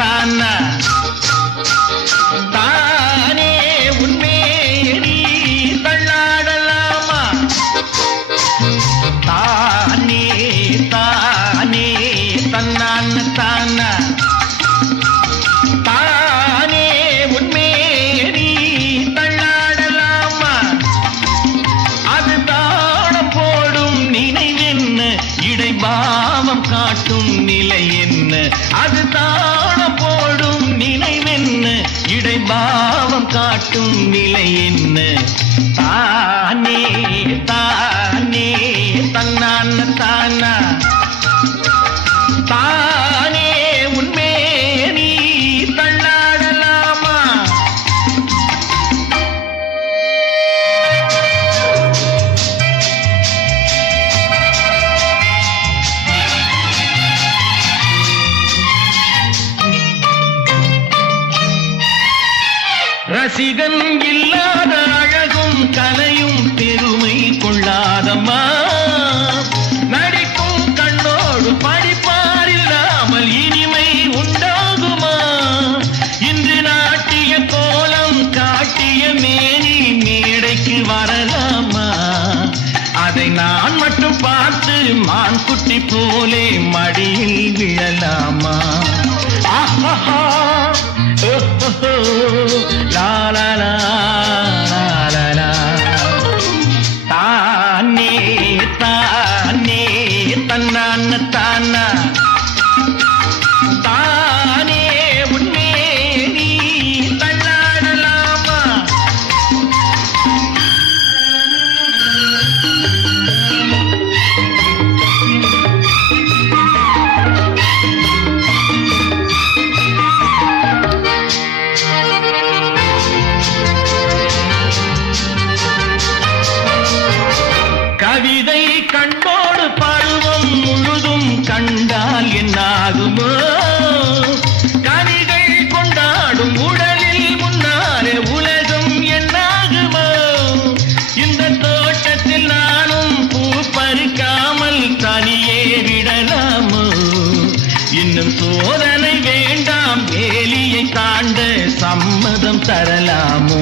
ತಾನ அது தாளம் போடும் நினைவென்ன? இடைபாவம் காட்டும் நிலை என்ன? ரசிகன் இல்லாத அழகும் கலையும் பெருமை கொள்ளாதம்மா. நடிக்கும் கண்ணோடு படிப்பாரில்லாமல் இனிமை உண்டாகுமா? இன்று நாட்டிய கோலம் காட்டிய மேனி மேடைக்கு வரலாமா? அதை நான் மட்டும் பார்த்து மான் குட்டி போலே மடியில் விழலாமா? அண்ணா. தானே உன்னே தள்ளாடலாமா? கவிதை கண்போடு பருவம் இன்னும் சோதனை வேண்டாம் வேலியை தாண்ட சம்மதம் தரலாமோ?